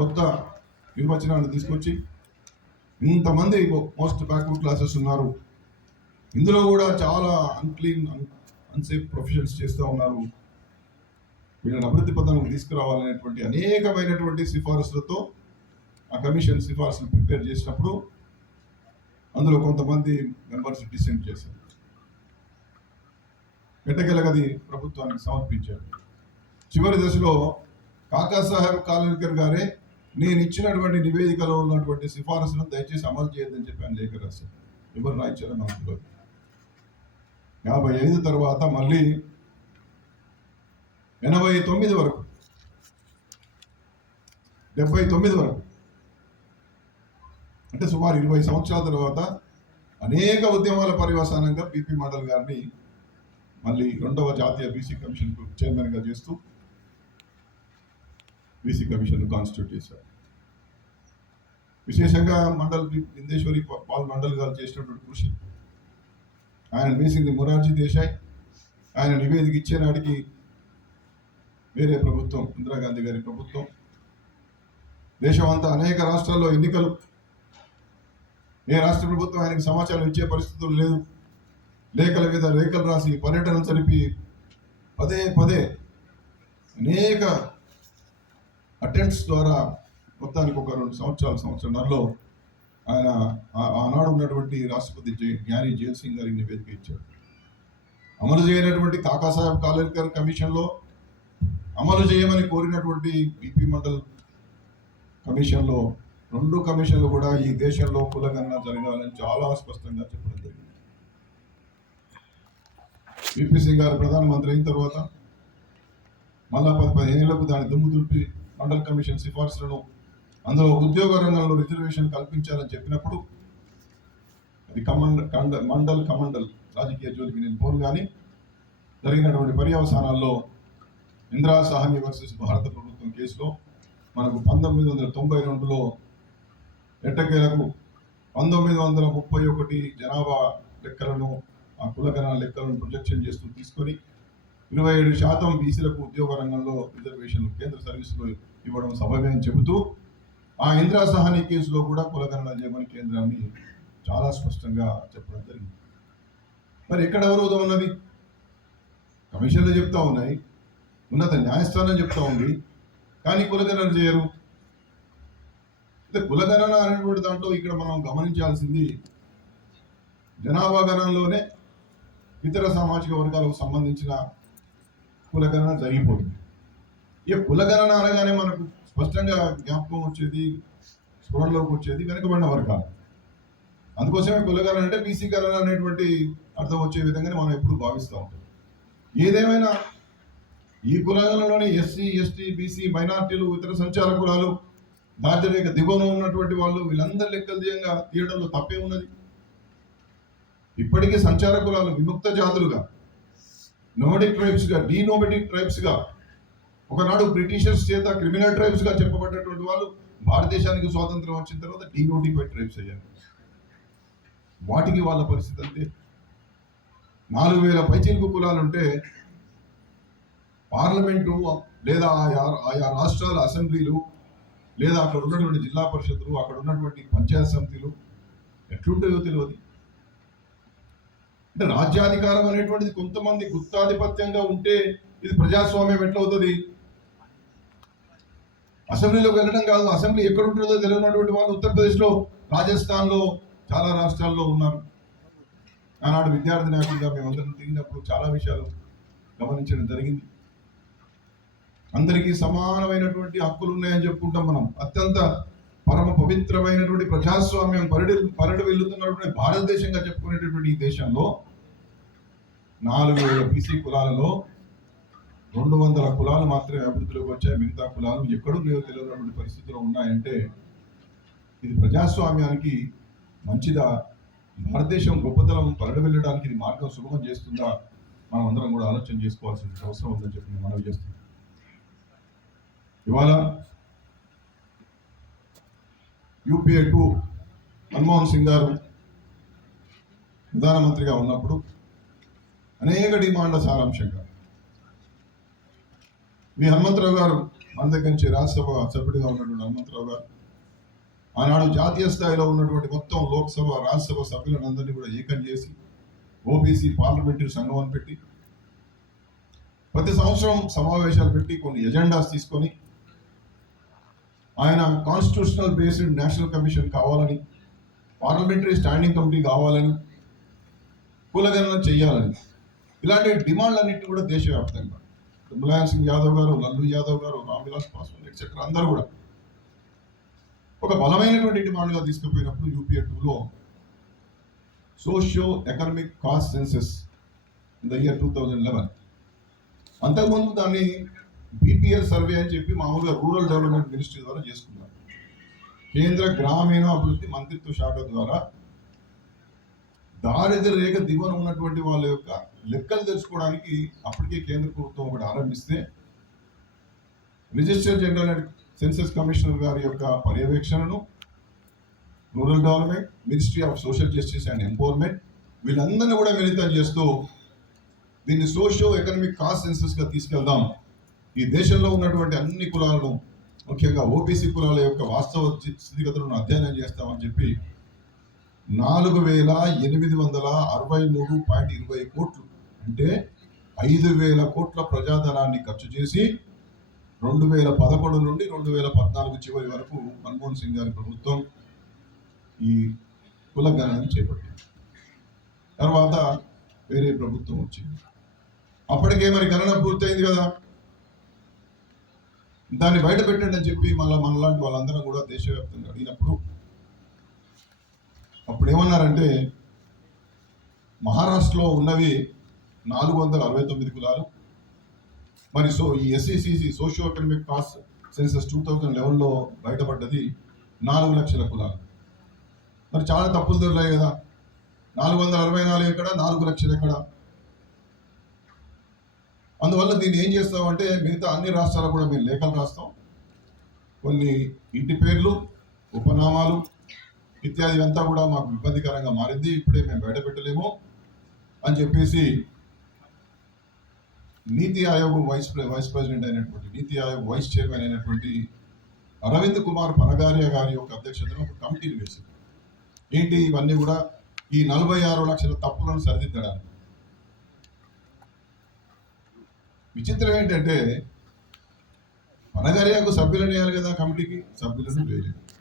కొత్త నిర్వచనాన్ని తీసుకొచ్చి ఇంతమంది మోస్ట్ బ్యాక్వర్డ్ క్లాసెస్ ఉన్నారు. ఇందులో కూడా చాలా అన్క్లీన్ అన్సేఫ్ ప్రొఫెషన్స్ చేస్తూ ఉన్నారు. వీళ్ళని అభివృద్ధి పథకం తీసుకురావాలనేటువంటి అనేకమైనటువంటి సిఫారసులతో ఆ కమిషన్ సిఫార్సులు ప్రిపేర్ చేసినప్పుడు అందులో కొంతమంది మెంబర్స్ డిసెండ్ చేశారు. పెట్టగలగది ప్రభుత్వానికి సమర్పించారు. చివరి దశలో కాకా సాహెబ్ కాలేకర్ గారే నేను ఇచ్చినటువంటి నివేదికలో ఉన్నటువంటి సిఫారసులను దయచేసి అమలు చేయొద్దని చెప్పి లేఖ రాశాను ఎవరు రాయించారు నాకు యాభై ఐదు తర్వాత మళ్ళీ ఎనభై తొమ్మిది వరకు డెబ్బై తొమ్మిది వరకు అంటే సుమారు ఇరవై సంవత్సరాల తర్వాత అనేక ఉద్యమాల పర్యవసానంగా పిపి మండల్ గారిని మళ్ళీ రెండవ జాతీయ బీసీ కమిషన్ చైర్మన్గా చేస్తూ బీసీ కమిషన్ కాన్స్టిట్యూట్ చేశారు విశేషంగా మండల్ ఇందేశ్వరి పాల్ మండల్ గారు చేసినటువంటి కృషి. ఆయన వేసింది మొరార్జీ దేశాయ్. ఆయన నివేదిక ఇచ్చే నాటికి వేరే ప్రభుత్వం ఇందిరాగాంధీ గారి ప్రభుత్వం. దేశం అంతా అనేక రాష్ట్రాల్లో ఎన్నికలు. ఏ రాష్ట్ర ప్రభుత్వం ఆయనకి సమాచారం ఇచ్చే పరిస్థితులు లేదు. లేఖల మీద లేఖలు రాసి పర్యటన జరిపి పదే పదే అనేక అటెంప్ట్స్ ద్వారా మొత్తానికి ఒక రెండు సంవత్సరాల సంవత్సరాల్లో ఆయన ఆనాడు ఉన్నటువంటి రాష్ట్రపతి జై జ్ఞాని జయల్ సింగ్ గారికి నివేదిక ఇచ్చాడు. అమలు చేయనటువంటి కాకాసాహెబ్ కాలేకర్ కమిషన్లో అమలు చేయమని కోరినటువంటి బీపీ మండల్ కమిషన్లో రెండు కమిషన్లు కూడా ఈ దేశంలో కులగణన జరగాలని చాలా స్పష్టంగా చెప్పడం జరిగింది. బీపీ సింగ్ గారు ప్రధానమంత్రి అయిన తర్వాత మళ్ళా పది పదిహేను ఏళ్ళకు దాని దుమ్ము దులిపి మండల్ కమిషన్ సిఫార్సులను అందులో ఉద్యోగ రంగంలో రిజర్వేషన్ కల్పించాలని చెప్పినప్పుడు అది కమండ కండ మండల్ కమండల్ రాజకీయ జోలికి నేను పోను కానీ జరిగినటువంటి పర్యవసానాల్లో ఇందిరా సాహని వర్సెస్ భారత ప్రభుత్వం కేసులో మనకు పంతొమ్మిది వందల తొంభై రెండులో ఎట్టకేలకు పంతొమ్మిది వందల ముప్పై ఒకటి జనాభా లెక్కలను ఆ కులగణ లెక్కలను ప్రొజెక్షన్ చేస్తూ తీసుకొని ఇరవై ఏడు శాతం బీసీలకు ఉద్యోగ రంగంలో రిజర్వేషన్లు కేంద్ర సర్వీసులు ఇవ్వడం సబబే అని చెబుతూ ఆ ఇందిరా సహాని కేసులో కూడా కులగణన చేయమని కేంద్రాన్ని చాలా స్పష్టంగా చెప్పడం జరిగింది. మరి ఎక్కడ అవరోధం ఉన్నది? కమిషన్లు చెప్తా ఉన్నాయి ఉన్నత న్యాయస్థానం చెప్తా ఉంది కానీ కులగణన చేయరు. అయితే కులగణన అనేటువంటి దాంట్లో ఇక్కడ మనం గమనించాల్సింది జనాభా గణనలోనే ఇతర సామాజిక వర్గాలకు సంబంధించిన కులగణన జరిగిపోతుంది. ఇక కులగణన అనగానే మనకు స్పష్టంగా జ్ఞాపకం వచ్చేది స్ఫురణలోకి వచ్చేది వెనుకబడిన వర్గాలు. అందుకోసమే కులగణన అంటే బీసీ గణన అనేటువంటి అర్థం వచ్చే విధంగానే మనం ఎప్పుడు భావిస్తూ ఉంటాం. ఏదేమైనా ఈ కులగణలోనే ఎస్సీ ఎస్టీ బీసీ మైనార్టీలు ఇతర సంచార కులాలు దార్జనిక దిగువన ఉన్నటువంటి వాళ్ళు వీళ్ళందరి లెక్కలు తీయంగా తీయడంలో తప్పే ఉన్నది ఇప్పటికీ సంచార కులాలు విముక్త జాతులుగా నోమెటిక్ ట్రైబ్స్గా డీనోమెటిక్ ట్రైబ్స్గా ఒకనాడు బ్రిటిషర్స్ చేత క్రిమినల్ ట్రైబ్స్గా చెప్పబడ్డటువంటి వాళ్ళు భారతదేశానికి స్వాతంత్రం వచ్చిన తర్వాత డీనోటిఫైడ్ ట్రైబ్స్ అయ్యారు. వాటికి వాళ్ళ పరిస్థితి అంతే. నాలుగు వేల పైచిలుకు కులాలు ఉంటే పార్లమెంటు లేదా ఆయా ఆయా రాష్ట్రాల అసెంబ్లీలు లేదా అక్కడ ఉన్నటువంటి జిల్లా పరిషత్తులు అక్కడ ఉన్నటువంటి పంచాయత్ సమితిలు ఎట్లుంటాయో తెలియదు. అంటే రాజ్యాధికారం అనేటువంటిది కొంతమంది గుత్తాధిపత్యంగా ఉంటే ఇది ప్రజాస్వామ్యం ఎట్లా అవుతుంది? అసెంబ్లీలోకి వెళ్ళడం కాదు అసెంబ్లీ ఎక్కడ ఉంటుందో తెలియనటువంటి వాళ్ళు ఉత్తరప్రదేశ్లో రాజస్థాన్లో చాలా రాష్ట్రాల్లో ఉన్నారు. ఆనాడు విద్యార్థి నాయకుడిగా మేమందరం తిరిగినప్పుడు చాలా విషయాలు గమనించడం జరిగింది. అందరికీ సమానమైనటువంటి హక్కులు ఉన్నాయని చెప్పుకుంటాం మనం. అత్యంత పరమ పవిత్రమైనటువంటి ప్రజాస్వామ్యం పరడి పరడు వెళ్తున్నటువంటి భారతదేశంగా చెప్పుకునేటటువంటి ఈ దేశంలో నాలుగు వేల బీసీ కులాలలో రెండు వందల కులాలు మాత్రమే అభివృద్ధిలోకి వచ్చాయి. మిగతా కులాలు ఎక్కడున్నాయో తెలియనటువంటి పరిస్థితుల్లో ఉన్నాయంటే ఇది ప్రజాస్వామ్యానికి మంచిదా? భారతదేశం గొప్పతనం పరడు వెళ్ళడానికి ఇది మార్గం సుగమం చేస్తుందా? మనం అందరం కూడా ఆలోచన చేసుకోవాల్సిన అవసరం ఉందని చెప్పి నేను మనవి చేస్తున్నాను. ఇవాళ యూపీఏ టూ మన్మోహన్ సింగ్ గారు ప్రధానమంత్రిగా ఉన్నప్పుడు అనేక డిమాండ్ల సారాంశంగా. మీ హనుమంతరావు గారు మన దగ్గర నుంచి రాజ్యసభ సభ్యుడిగా ఉన్నటువంటి హనుమంతరావు గారు ఆనాడు జాతీయ స్థాయిలో ఉన్నటువంటి మొత్తం లోక్సభ రాజ్యసభ సభ్యులందరినీ కూడా ఏకం చేసి ఓబీసీ పార్లమెంటరీ సంఘం అని పెట్టి ప్రతి సంవత్సరం సమావేశాలు పెట్టి కొన్ని ఎజెండాస్ తీసుకొని ఆయన కాన్స్టిట్యూషనల్ బేస్డ్ నేషనల్ కమిషన్ కావాలని పార్లమెంటరీ స్టాండింగ్ కమిటీ కావాలని కులగణన చేయాలని ఇలాంటి డిమాండ్లన్నింటినీ కూడా దేశవ్యాప్తంగా. ములాయం సింగ్ యాదవ్ గారు లల్లు యాదవ్ గారు రామ్విలాస్ పాస్వాన్ ఎక్సెట్రా అందరూ కూడా ఒక బలమైనటువంటి డిమాండ్గా తీసుకుపోయినప్పుడు యూపీఏ టూలో socio economic caste census in the year two thousand eleven అంతకుముందు దాన్ని బీపీఎల్ సర్వే అని చెప్పి మామూలుగా రూరల్ డెవలప్మెంట్ మినిస్ట్రీ ద్వారా చేసుకున్నారు. కేంద్ర గ్రామీణ అభివృద్ధి మంత్రిత్వ శాఖ ద్వారా దారిద్ర రేఖ దిగువన ఉన్నటువంటి వాళ్ళ యొక్క లెక్కలు తెలుసుకోవడానికి అప్పటికే కేంద్ర ప్రభుత్వం ఒకటి ఆరంభిస్తే register general and census commissioner గారి యొక్క పర్యవేక్షణను rural development ministry of social justice and empowerment వీళ్ళందరినీ కూడా మిళితం చేస్తూ దీన్ని సోషియో ఎకనామిక్ కాస్ట్ సెన్సెస్గా తీసుకెళ్దాం. ఈ దేశంలో ఉన్నటువంటి అన్ని కులాలను ముఖ్యంగా ఓబీసీ కులాల యొక్క వాస్తవ స్థితిగతులను అధ్యయనం చేస్తామని చెప్పి నాలుగు వేల ఎనిమిది వందల అరవై మూడు పాయింట్ ఇరవై కోట్లు అంటే ఐదు వేల కోట్ల ప్రజాధనాన్ని ఖర్చు చేసి రెండు వేల పదకొండు నుండి రెండు వేల పద్నాలుగు చివరి వరకు మన్మోహన్ సింగ్ గారి ప్రభుత్వం ఈ కుల గణనను చేపట్టింది. తర్వాత వేరే ప్రభుత్వం వచ్చింది. అప్పటికే మరి గణన పూర్తయింది కదా. దాన్ని బయట పెట్టండి అని చెప్పి మళ్ళీ మనలాంటి వాళ్ళందరం కూడా దేశవ్యాప్తంగా అడిగినప్పుడు అప్పుడు ఏమన్నారంటే మహారాష్ట్రలో ఉన్నవి నాలుగు వందల అరవై తొమ్మిది కులాలు. మరి సో ఈ SECC socio economic caste census two thousand లెవెన్లో బయటపడ్డది నాలుగు లక్షల కులాలు. మరి చాలా తప్పులు దొరికాయి కదా. నాలుగు వందల అరవై నాలుగు ఎక్కడ? నాలుగు లక్షలు ఎక్కడ? అందువల్ల దీన్ని ఏం చేస్తామంటే మిగతా అన్ని రాష్ట్రాలకు కూడా మేము లేఖలు రాస్తాం. కొన్ని ఇంటి పేర్లు ఉపనామాలు ఇత్యాది అంతా కూడా మాకు ఇబ్బందికరంగా మారింది. ఇప్పుడే మేము బయటపెట్టలేము అని చెప్పేసి నీతి ఆయోగ్ వైస్ వైస్ ప్రెసిడెంట్ అయినటువంటి నీతి ఆయోగ్ వైస్ చైర్మన్ అయినటువంటి అరవింద్ కుమార్ పనగారియా గారి యొక్క అధ్యక్షతను ఒక కమిటీని వేసింది. ఏంటి? ఇవన్నీ కూడా ఈ నలభై ఆరు లక్షల తప్పులను సరిదిద్దడానికి. విచిత్రం ఏంటంటే పనగారియాకు సభ్యులను వేయాలి కదా కమిటీకి? సభ్యులను వేయలేదు.